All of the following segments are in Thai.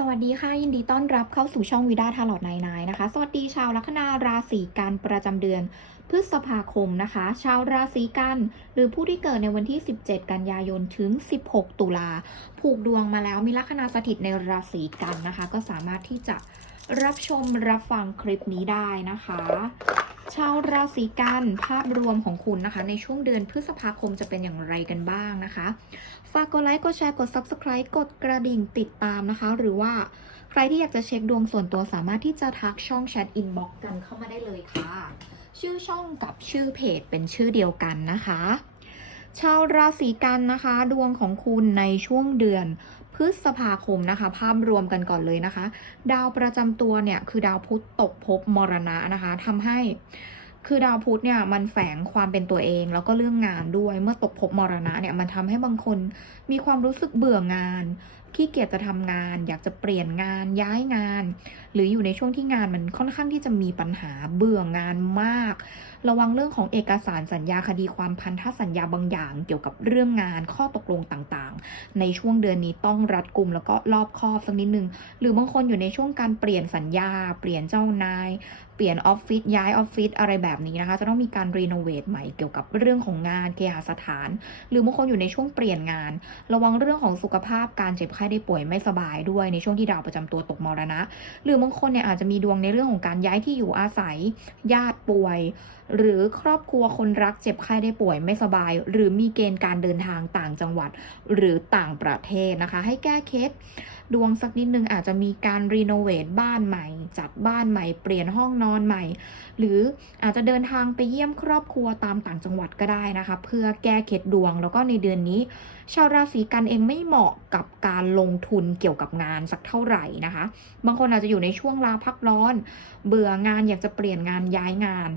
สวัสดีค่ะ ยินดีต้อนรับเข้าสู่ช่องวิดาทาลอดไนนนะคะ สวัสดีชาวลัคนาราศีกันประจำเดือนพฤษภาคมนะคะ ชาวราศีกัน หรือผู้ที่เกิดในวันที่ 17 กันยายนถึง 16 ตุลาผูกดวงมาแล้วมีลัคนาสถิตในราศีกันนะคะ ก็สามารถที่จะรับชมรับฟังคลิปนี้ได้นะคะ ชาวราศีกันภาพรวมของคุณนะคะ ในช่วงเดือนพฤษภาคมจะเป็นอย่างไรกันบ้างนะคะ ฝากกดไลค์กดแชร์กด Subscribe กดกระดิ่งติดตามนะคะ หรือว่าใครที่อยากจะเช็คดวงส่วนตัวสามารถที่จะทักช่องแชทอินบ็อกกันเข้ามาได้เลยค่ะ ชื่อช่องกับชื่อเพจเป็นชื่อเดียวกันนะคะ ชาวราศีกันนะคะ ดวงของคุณในช่วงเดือน พฤษภาคมนะคะ ภาพรวมกันก่อนเลยนะคะ ดาวประจำตัวเนี่ยคือดาวพุธตกภพมรณะนะคะทำให้คือดาวพุธเนี่ยมันแฝงความเป็นตัวเองแล้วก็เรื่องงานด้วยเมื่อตกภพมรณะเนี่ยมันทำให้บางคนมีความรู้สึกเบื่องานขี้เกียจจะทำงาน อยากจะเปลี่ยนงานย้ายงาน หรืออยู่ในช่วงที่งานมันค่อนข้างที่จะมีปัญหาเบื่องานมาก ระวังเรื่องของเอกสารสัญญาคดีความพันธสัญญาบางอย่าง เกี่ยวกับเรื่องงานข้อตกลงต่างๆ ในช่วงเดือนนี้ต้องรัดกุมแล้วก็รอบคอบสักนิดนึง หรือบางคนอยู่ในช่วงการเปลี่ยนสัญญา เปลี่ยนเจ้านายเปลี่ยนออฟฟิศย้ายออฟฟิศอะไรแบบนี้นะคะ จะต้องมีการรีโนเวทใหม่เกี่ยวกับเรื่องของงานเคหสถาน หรือบางคนอยู่ในช่วงเปลี่ยนงาน ระวังเรื่องของสุขภาพการเจ็บไข้ได้ป่วยไม่สบายด้วยในช่วงที่ดาวประจำตัวตกมรณะ หรือบางางคนเนี่ยอาจจะมีดวงในเรื่องของการย้ายที่อยู่อาศัย ญาติป่วย หรือครอบครัวคนรักเจ็บไข้ได้ป่วยไม่สบาย หรือมีเกณฑ์การเดินทางต่างจังหวัด หรือต่างประเทศนะคะ ให้แก้เคส ดวงสักนิดนึงอาจจะมีการรีโนเวทบ้านใหม่ จัดบ้านใหม่ เปลี่ยนห้องนอนใหม่ หรืออาจจะเดินทางไปเยี่ยมครอบครัวตามต่างจังหวัดก็ได้นะคะ เพื่อแก้เคล็ดดวงแล้วก็ในเดือนนี้ ชาวราศีกันเองไม่เหมาะกับการลงทุนเกี่ยวกับงานสักเท่าไหร่นะคะ บางคนอาจจะอยู่ในช่วงลาพักร้อน เบื่องานอยากจะเปลี่ยนงานย้ายงาน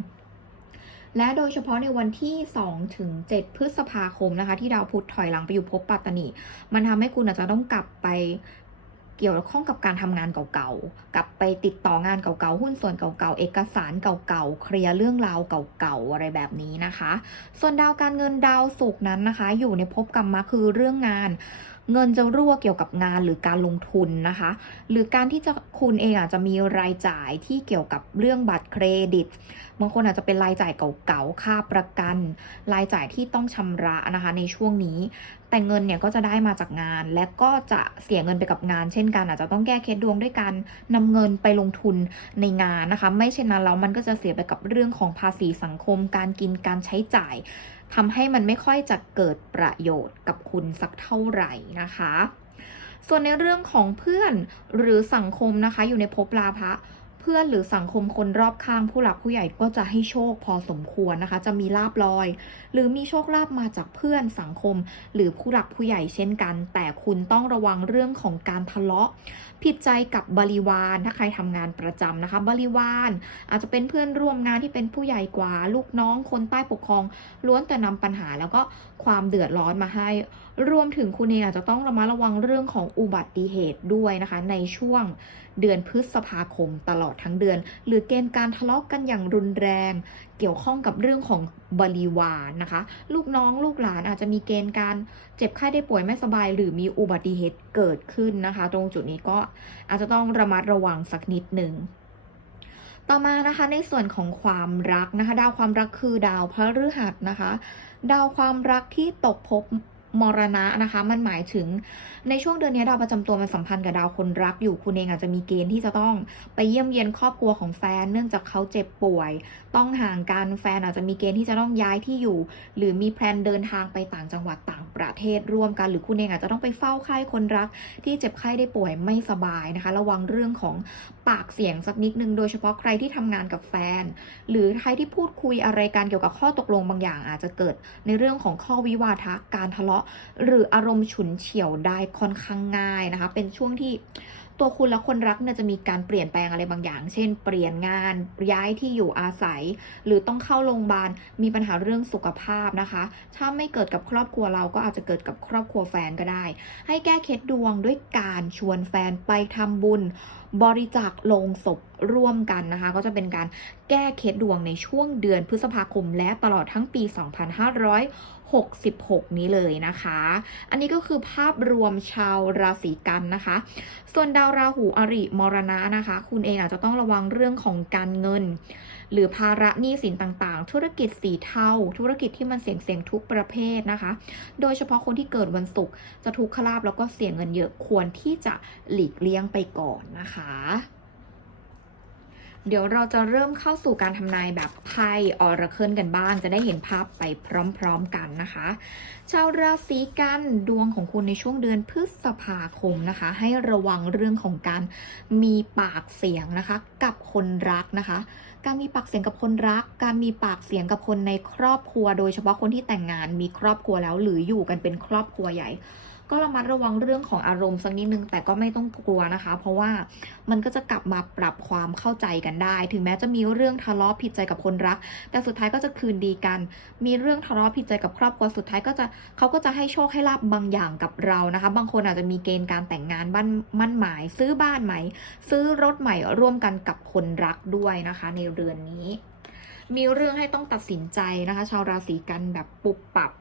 และโดยเฉพาะในวันที่ 2 ถึง 7 พฤษภาคมนะคะ ที่ดาวพุธถอยหลังไปอยู่ภพปัตตานิมันทำให้คุณอาจจะต้องกลับไป เกี่ยวข้องกับการทำงานเก่าๆ กลับไปติดต่องานเก่าๆ หุ้นส่วนเก่าๆ เอกสารเก่าๆ เคลียร์เรื่องราวเก่าๆ อะไรแบบนี้นะคะ ส่วนดาวการเงินดาวศุกร์นั้นนะคะ อยู่ในภพกรรมะคือเรื่องงาน เงินจะรั่วเกี่ยวกับงานหรือการลงทุนนะคะ หรือการที่จะคุณเองอาจจะมีรายจ่ายที่เกี่ยวกับเรื่องบัตรเครดิต บางคนอาจจะเป็นรายจ่ายเก่าๆ ค่าประกัน รายจ่ายที่ต้องชำระนะคะในช่วงนี้ แต่เงินเนี่ยก็จะได้มาจากงาน และก็จะเสียเงินไปกับงาน เช่นกันอาจจะต้องแก้เคล็ดดวงด้วยการนำเงินไปลงทุนในงานนะคะ ไม่เช่นนั้นแล้วมันก็จะเสียไปกับเรื่องของภาษีสังคม การกินการใช้จ่าย ทำให้มันไม่ค่อยจะเกิดประโยชน์กับคุณสักเท่าไหร่นะคะ ส่วนในเรื่องของเพื่อนหรือสังคมนะคะ อยู่ในภพลาภะเพื่อนหรือสังคมคนรอบข้างผู้หลักผู้ใหญ่ก็จะให้โชคพอสมควรนะคะ จะมีลาบลอย หรือมีโชคลาภมาจากเพื่อนสังคม หรือผู้หลักผู้ใหญ่เช่นกัน แต่คุณต้องระวังเรื่องของการทะเลาะ ผิดใจกับบริวารถ้าใครทำงานประจำนะคะ บริวารอาจจะเป็นเพื่อนร่วมงานที่เป็นผู้ใหญ่กว่า ลูกน้องคนใต้ปกครอง ล้วนแต่นำปัญหาแล้วก็ความเดือดร้อนมาให้ รวมถึงคุณเองอาจจะต้องระมัดระวังเรื่องของอุบัติเหตุด้วยนะคะ ในช่วงเดือนพฤษภาคมตลอดทั้งเดือน หรือเกณฑ์การทะเลาะกันอย่างรุนแรง เกี่ยวข้องกับเรื่องของบริวารนะคะ ลูกน้องลูกหลานอาจจะมีเกณฑ์การเจ็บไข้ได้ป่วยไม่สบาย หรือมีอุบัติเหตุเกิดขึ้นนะคะ ตรงจุดนี้ก็อาจจะต้องระมัดระวังสักนิดหนึ่งต่อมานะคะในส่วนของความรักนะคะ ดาวความรักคือดาวพฤหัสนะคะ ดาวความรักที่ตกภพ มรณะนะคะ มันหมายถึงในช่วงเดือนนี้ดาวประจำตัวมันสัมพันธ์กับดาวคนรักอยู่คุณเองอาจจะมีเกณฑ์ที่จะต้องไปเยี่ยมเยียนครอบครัวของแฟน เนื่องจากเขาเจ็บป่วย ต้องห่างกันแฟนอาจจะมีเกณฑ์ที่จะต้องย้ายที่อยู่ หรือมีแพลนเดินทางไปต่างจังหวัดต่าง ประเทศร่วมกัน หรือคุณเองอาจจะต้องไปเฝ้าไข้คนรัก ที่เจ็บไข้ได้ป่วยไม่สบายนะคะ ระวังเรื่องของปากเสียงสักนิดนึง โดยเฉพาะใครที่ทำงานกับแฟน หรือใครที่พูดคุยอะไรกันเกี่ยวกับข้อตกลงบางอย่าง อาจจะเกิดในเรื่องของข้อวิวาทะการทะเลาะ หรืออารมณ์ฉุนเฉียวได้ค่อนข้างง่ายนะคะ เป็นช่วงที่ ตัวคุณและคนรักเนี่ยจะมีการเปลี่ยนแปลงอะไรบางอย่าง เช่น เปลี่ยนงานย้ายที่อยู่อาศัย หรือต้องเข้าโรงพยาบาลมีปัญหาเรื่องสุขภาพนะคะ ถ้าไม่เกิดกับครอบครัวเราก็อาจจะเกิดกับครอบครัวแฟนก็ได้ ให้แก้เคล็ดดวงด้วยการชวนแฟนไปทำบุญ บริจาคลงศพร่วมกันนะคะ ก็จะเป็นการแก้เคล็ดดวงในช่วงเดือนพฤษภาคม และตลอดทั้งปี 2567 66 นี้เลยนะคะ อันนี้ก็คือภาพรวมชาวราศีกันนะคะ ส่วนดาวราหูอริมรณะนะคะ คุณเองอาจจะต้องระวังเรื่องของการเงิน หรือภาระหนี้สินต่างๆ ธุรกิจสีเทาธุรกิจที่มันเสี่ยงเสี่ยงๆทุกประเภทนะคะ โดยเฉพาะคนที่เกิดวันศุกร์จะทุกขลาบแล้วก็เสี่ยงเงินเยอะควรที่จะหลีกเลี่ยงไปก่อนนะคะ เดี๋ยวเราจะเริ่มเข้าสู่การทำนายแบบไพ่ออราเคิลกันบ้าง จะได้เห็นภาพไปพร้อมๆกันนะคะ ชาวราศีกันดวงของคุณในช่วงเดือนพฤษภาคมนะคะ ให้ระวังเรื่องของการมีปากเสียงนะคะ กับคนรักนะคะ การมีปากเสียงกับคนรัก การมีปากเสียงกับคนในครอบครัว โดยเฉพาะคนที่แต่งงานมีครอบครัวแล้ว หรืออยู่กันเป็นครอบครัวใหญ่ ก็ระมัดระวังเรื่องของอารมณ์สักนิดนึงแต่ก็ไม่ต้องกลัวนะคะ เพราะว่ามันก็จะกลับมาปรับความเข้าใจกันได้ ถึงแม้จะมีเรื่องทะเลาะผิดใจกับคนรัก แต่สุดท้ายก็จะคืนดีกัน มีเรื่องทะเลาะผิดใจกับครอบครัวสุดท้ายก็จะเขาก็จะให้โชคให้ลาบบางอย่างกับเรานะคะ บางคนอาจจะมีเกณฑ์การแต่งงานบ้านมั่นหมาย ซื้อบ้านใหม่ ซื้อรถใหม่ร่วมกันกับคนรักด้วยนะคะ ในเรือนนี้ มีเรื่องให้ต้องตัดสินใจนะคะ ชาวราศีกันแบบปุบปับ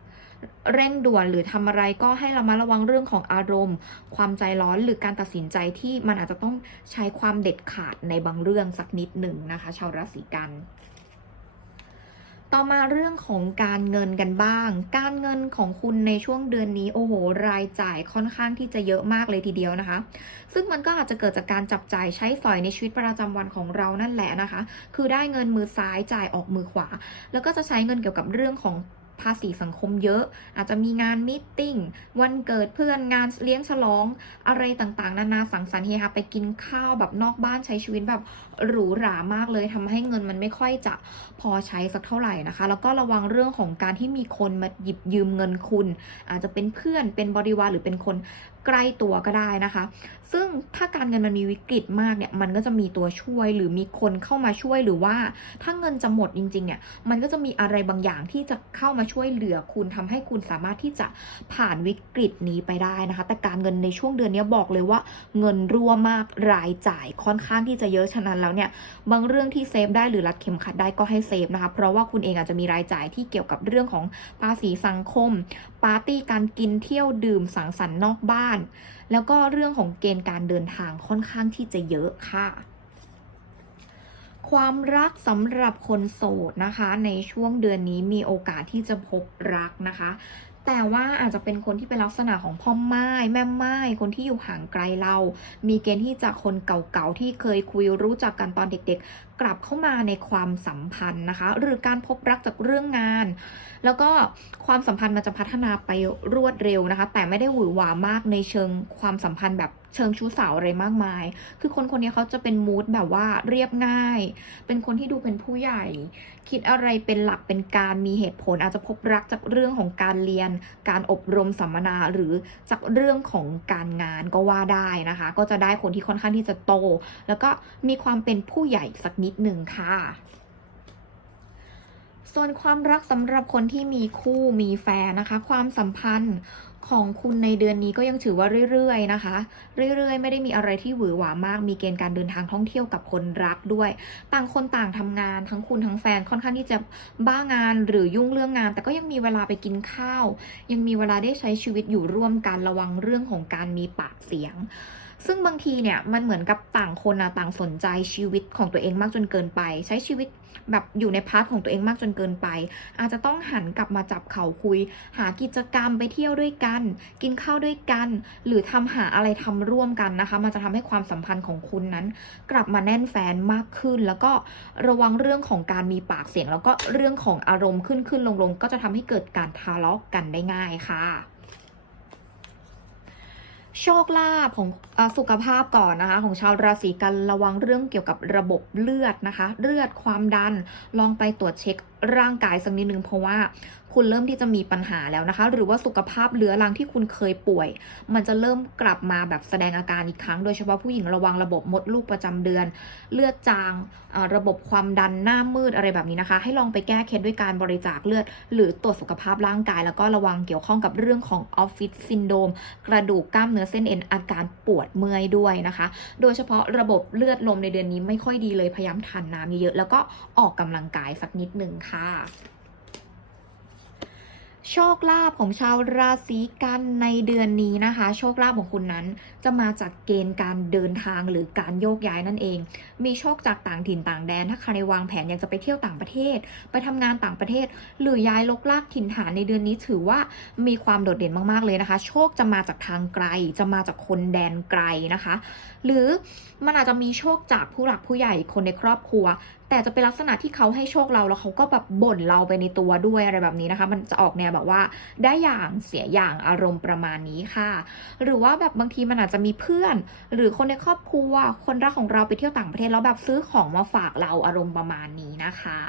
เร่งด่วนหรือทำอะไรก็ให้เรามาระวังเรื่องของอารมณ์ ความใจร้อนหรือการตัดสินใจที่มันอาจจะต้องใช้ความเด็ดขาดในบางเรื่องสักนิดหนึ่งนะคะ ชาวราศีกันต่อมาเรื่องของการเงินกันบ้าง การเงินของคุณในช่วงเดือนนี้โอ้โห รายจ่ายค่อนข้างที่จะเยอะมากเลยทีเดียวนะคะ ซึ่งมันก็อาจจะเกิดจากการจับจ่ายใช้สอยในชีวิตประจำวันของเรานั่นแหละนะคะ คือได้เงินมือซ้ายจ่ายออกมือขวา แล้วก็จะใช้เงินเกี่ยวกับเรื่องของ ภาษีสังคมเยอะ อาจจะมีงานมิทติ้งวันเกิดเพื่อนงานเลี้ยงฉลองอะไรต่างๆ นานาสังสรรค์เฮฮาไปกินข้าวแบบนอกบ้านใช้ชีวิตแบบหรูหรามากเลยทำให้เงินมันไม่ค่อยจะพอใช้สักเท่าไหร่นะคะ แล้วก็ระวังเรื่องของการที่มีคนมาหยิบยืมเงินคุณ อาจจะเป็นเพื่อนเป็นบริวารหรือเป็นคนใกล้ตัวก็ได้นะคะ ซึ่งถ้าการเงินมันมีวิกฤตมากเนี่ยมันก็จะมีตัวช่วยหรือมีคนเข้ามาช่วยหรือว่า ถ้าเงินจะหมดจริงๆเนี่ยมันก็จะมีอะไรบางอย่างที่จะเข้ามาช่วยเหลือคุณทำให้คุณสามารถที่จะผ่านวิกฤตนี้ไปได้นะคะ แต่การเงินในช่วงเดือนนี้บอกเลยว่า เงินรั่วมากรายจ่ายค่อนข้างที่จะเยอะฉะนั้นแล้วเนี่ยบางเรื่องที่เซฟได้หรือรัดเข็มขัดได้ก็ให้เซฟนะคะเพราะว่าคุณเองอาจจะมีรายจ่ายที่เกี่ยวกับเรื่องของภาษีสังคม ปาร์ตี้การกินเที่ยวดื่มสังสรรค์นอกบ้านแล้วก็เรื่องของเกณฑ์การเดินทางค่อนข้างที่จะเยอะค่ะ ความรักสำหรับคนโสดนะคะ ในช่วงเดือนนี้มีโอกาสที่จะพบรักนะคะ แต่ว่าอาจจะเป็นคนที่เป็นลักษณะของพ่อไม้แม่ไม้คนที่อยู่ห่างไกลเรา มีเกณฑ์ที่จะคนเก่าๆที่เคยคุยรู้จักกันตอนเด็กๆ กลับเข้ามาในความสัมพันธ์นะคะ หรือการพบรักจากเรื่องงาน แล้วก็ความสัมพันธ์มันจะพัฒนาไปรวดเร็วนะคะ แต่ไม่ได้หวือหวามากในเชิงความสัมพันธ์แบบเชิงชู้สาวอะไรมากมาย คือคนคนนี้เขาจะเป็นมูดแบบว่าเรียบง่าย เป็นคนที่ดูเป็นผู้ใหญ่ คิดอะไรเป็นหลักเป็นการมีเหตุผล อาจจะพบรักจากเรื่องของการเรียน การอบรมสัมมนาหรือจากเรื่องของการงานก็ว่าได้นะคะ ก็จะได้คนที่ค่อนข้างที่จะโต แล้วก็มีความเป็นผู้ใหญ่สักนิดหนึ่งค่ะส่วนความรักสำหรับคนที่มีคู่มีแฟนนะคะ ความสัมพันธ์ ของคุณในเดือนนี้ก็ยังถือว่าเรื่อยๆนะคะ เรื่อยๆ ไม่ได้มีอะไรที่หวือหวามาก มีเกณฑ์การเดินทางท่องเที่ยวกับคนรักด้วย ต่างคนต่างทำงานทั้งคุณทั้งแฟนค่อนข้างที่จะบ้างานหรือยุ่งเรื่องงาน แต่ก็ยังมีเวลาไปกินข้าว ยังมีเวลาได้ใช้ชีวิตอยู่ร่วมกันระวังเรื่องของการมีปากเสียง ซึ่งบางทีเนี่ยมันเหมือนกับต่างคนนะต่างสนใจชีวิตของตัวเองมากจนเกินไป ใช้ชีวิตแบบอยู่ในพาร์ทของตัวเองมากจนเกินไป อาจจะต้องหันกลับมาจับเขาคุย หากิจกรรมไปเที่ยวด้วยกัน กินข้าวด้วยกัน หรือทำหาอะไรทำร่วมกันนะคะ มันจะทำให้ความสัมพันธ์ของคุณนั้น กลับมาแน่นแฟนมากขึ้น แล้วก็ระวังเรื่องของการมีปากเสียง แล้วก็เรื่องของอารมณ์ขึ้นขึ้นลงลงก็จะทำให้เกิดการทะเลาะกันได้ง่ายค่ะ โชคลาภของอสุขภาพก่อนนะคะ ของชาวราศีกันระวังเรื่องเกี่ยวกับระบบเลือดนะคะ เลือดความดันลองไปตรวจเช็ค ร่างกายสักนิดนึงเพราะว่าคุณเริ่มที่จะมีปัญหาแล้วนะคะ หรือว่าสุขภาพเรื้อรังที่คุณเคยป่วย มันจะเริ่มกลับมาแบบแสดงอาการอีกครั้ง โดยเฉพาะผู้หญิงระวังระบบมดลูกประจำเดือน เลือดจาง ระบบความดันหน้ามืดอะไรแบบนี้นะคะ ให้ลองไปแก้เคล็ดด้วยการบริจาคเลือด หรือตรวจสุขภาพร่างกาย แล้วก็ระวังเกี่ยวข้องกับเรื่องของออฟฟิศซินโดมกระดูกกล้ามเนื้อเส้นเอ็นอาการปวดเมื่อยด้วยนะคะ โดยเฉพาะระบบเลือดลมในเดือนนี้ไม่ค่อยดีเลยพยายามทานน้ำเยอะๆแล้วก็ออกกำลังกายสักนิดหนึ่งค่ะโชคลาภของชาวราศีกันในเดือนนี้นะคะ โชคลาภของคุณนั้น จะมาจากเกณฑ์การเดินทางหรือการโยกย้ายนั่นเอง มีโชคจากต่างถิ่นต่างแดนถ้าใครวางแผนอยากจะไปเที่ยวต่างประเทศ ไปทำงานต่างประเทศ หรือย้ายลกลากถิ่นฐานในเดือนนี้ถือว่ามีความโดดเด่นมากๆเลยนะคะ โชคจะมาจากทางไกล จะมาจากคนแดนไกลนะคะ หรือมันอาจจะมีโชคจากผู้หลักผู้ใหญ่คนในครอบครัวแต่จะเป็นลักษณะที่เขาให้โชคเราแล้วเขาก็แบบบ่นเราไปในตัวด้วยอะไรแบบนี้นะคะ มันจะออกแนวแบบว่าได้อย่างเสียอย่างอารมณ์ประมาณนี้ค่ะ หรือว่าแบบบางทีมันอาจจะจะมีเพื่อน หรือคนในครอบครัว คนรักของเราไปเที่ยวต่างประเทศแล้วแบบซื้อของมาฝากเราอารมณ์ประมาณนี้นะคะ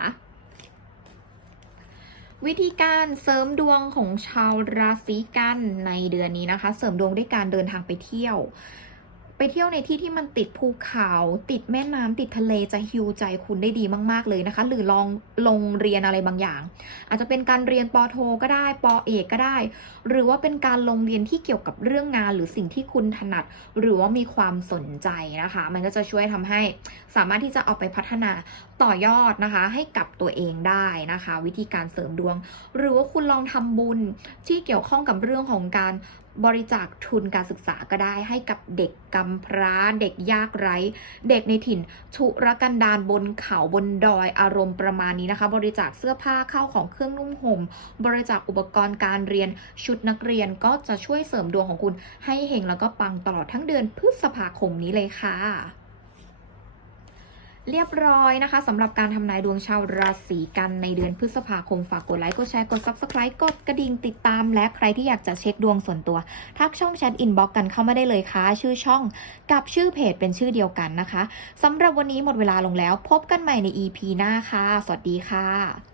วิธีการเสริมดวงของชาวราศีกันในเดือนนี้นะคะ เสริมดวงด้วยการเดินทางไปเที่ยว ไปเที่ยวในที่ที่มันติดภูเขา ติดแม่น้ำติดทะเลจะฮิวใจคุณได้ดีมากๆเลยนะคะ หรือลองลงเรียนอะไรบางอย่าง อาจจะเป็นการเรียนปอโทก็ได้ปอเอกก็ได้ หรือว่าเป็นการลงเรียนที่เกี่ยวกับเรื่องงาน หรือสิ่งที่คุณถนัด หรือว่ามีความสนใจนะคะ มันก็จะช่วยทำให้สามารถที่จะเอาไปพัฒนาต่อยอดนะคะ ให้กับตัวเองได้นะคะ วิธีการเสริมดวง หรือว่าคุณลองทำบุญที่เกี่ยวข้องกับเรื่องของการ บริจาคทุนการศึกษาก็ได้ให้กับเด็กกำพร้า เด็กยากไร้ เด็กในถิ่นทุรกันดารบนเขาบนดอยอารมณ์ประมาณนี้นะคะ บริจาคเสื้อผ้าเข้าของเครื่องนุ่งห่ม บริจาคอุปกรณ์การเรียนชุดนักเรียนก็จะช่วยเสริมดวงของคุณให้เฮงแล้วก็ปังตลอดทั้งเดือนพฤษภาคมนี้เลยค่ะ เรียบร้อยนะคะสำหรับการทำนายดวงชาวราศีกันในเดือนพฤษภาคม ฝากกดไลค์ กดแชร์ กด Subscribe กดกระดิ่งติดตาม และใครที่อยากจะเช็คดวงส่วนตัว ทักช่องแชทอินบ็อกกันเข้ามาได้เลยค่ะ ชื่อช่องกับชื่อเพจเป็นชื่อเดียวกันนะคะสำหรับวันนี้หมดเวลาลงแล้ว พบกันใหม่ใน EP หน้าค่ะ สวัสดีค่ะ